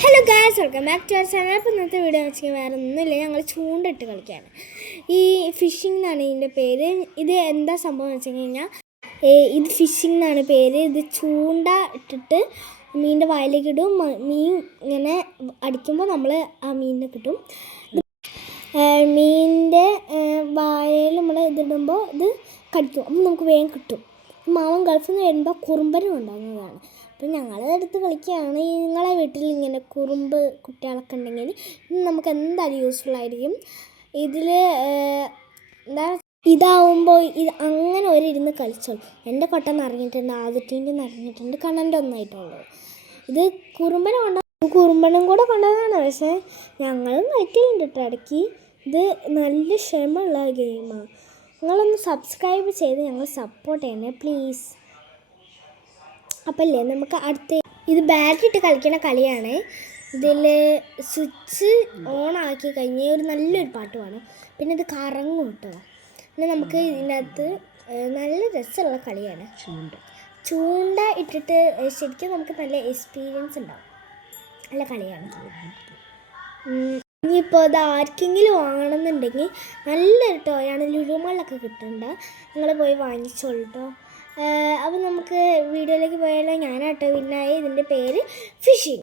Hello guys, welcome back to our channel. അപ്പോൾ ഇന്നത്തെ video വെച്ചാൽ വേറെ ഒന്നുമില്ല, ഞങ്ങൾ ചൂണ്ടിട്ട് കളിക്കുകയാണ്. ഈ ഫിഷിംഗ് എന്നാണ് ഇതിൻ്റെ പേര്. ഇത് എന്താ സംഭവം എന്ന് വെച്ച് കഴിഞ്ഞാൽ, ഇത് ഫിഷിംഗ് എന്നാണ് പേര്. ഇത് ചൂണ്ട ഇട്ടിട്ട് മീനിൻ്റെ വായിലേക്ക് ഇടും. മീൻ ഇങ്ങനെ അടിക്കുമ്പോൾ നമ്മൾ ആ മീനിനെ കിട്ടും. മീനിൻ്റെ വായയിൽ നമ്മൾ ഇതിടുമ്പോൾ ഇത് കടിക്കും, അപ്പം നമുക്ക് വേഗം കിട്ടും. മാമൻ ഗൾഫിൽ നിന്ന് വരുമ്പോൾ കുറുമ്പനും ഉണ്ടാകുന്നതാണ്. അപ്പം ഞങ്ങളെടുത്ത് കളിക്കുകയാണ്. നിങ്ങളെ വീട്ടിൽ ഇങ്ങനെ കുറുമ്പ് കുട്ടികളൊക്കെ ഉണ്ടെങ്കിൽ ഇത് നമുക്ക് എന്തായാലും യൂസ്ഫുൾ ആയിരിക്കും. ഇതിൽ എന്താ ഇതാവുമ്പോൾ ഇത് അങ്ങനെ ഒരിരുന്ന് കളിച്ചോളൂ. എൻ്റെ കൊട്ട നിറഞ്ഞിട്ടുണ്ട്, ആദ്യത്തിൻ്റെ നിറഞ്ഞിട്ടുണ്ട്, കണ്ണൻ്റെ ഒന്നായിട്ടുള്ളൂ. ഇത് കുറുമ്പനും കൂടെ കൊണ്ടതാണ്. പക്ഷേ ഞങ്ങളും കളിക്കലുണ്ട് കേട്ടോ ഇടയ്ക്ക്. ഇത് നല്ല ക്ഷമയുള്ള ഗെയിമാണ്. നിങ്ങളൊന്ന് സബ്സ്ക്രൈബ് ചെയ്ത് ഞങ്ങൾ സപ്പോർട്ട് ചെയ്യണേ പ്ലീസ്. അപ്പല്ലേ നമുക്ക് ഇത് ബാറ്റിട്ട് കളിക്കുന്ന കളിയാണ്. ഇതിൽ സ്വിച്ച് ഓൺ ആക്കി കഴിഞ്ഞാൽ ഒരു നല്ലൊരു പാട്ട് വേണം. പിന്നെ ഇത് കറങ്ങും കേട്ടോ. പിന്നെ നമുക്ക് ഇതിനകത്ത് നല്ല രസമുള്ള കളിയാണ് ചൂണ്ട ഇട്ടിട്ട്. ശരിക്കും നമുക്ക് നല്ല എക്സ്പീരിയൻസ് ഉണ്ടാവും. നല്ല കളിയാണ്. ഇനിയിപ്പോൾ അത് ആർക്കെങ്കിലും വാങ്ങണമെന്നുണ്ടെങ്കിൽ നല്ലൊരു ടോയാണ്. ലുലുമാളിലൊക്കെ കിട്ടുന്നുണ്ട്. നിങ്ങൾ പോയി വാങ്ങിച്ചോളൂ കേട്ടോ. അപ്പോൾ നമുക്ക് വീഡിയോയിലേക്ക് പോയാലോ. ഞാനാട്ടോ വിന്നായി. ഇതിൻ്റെ പേര് ഫിഷിംഗ്.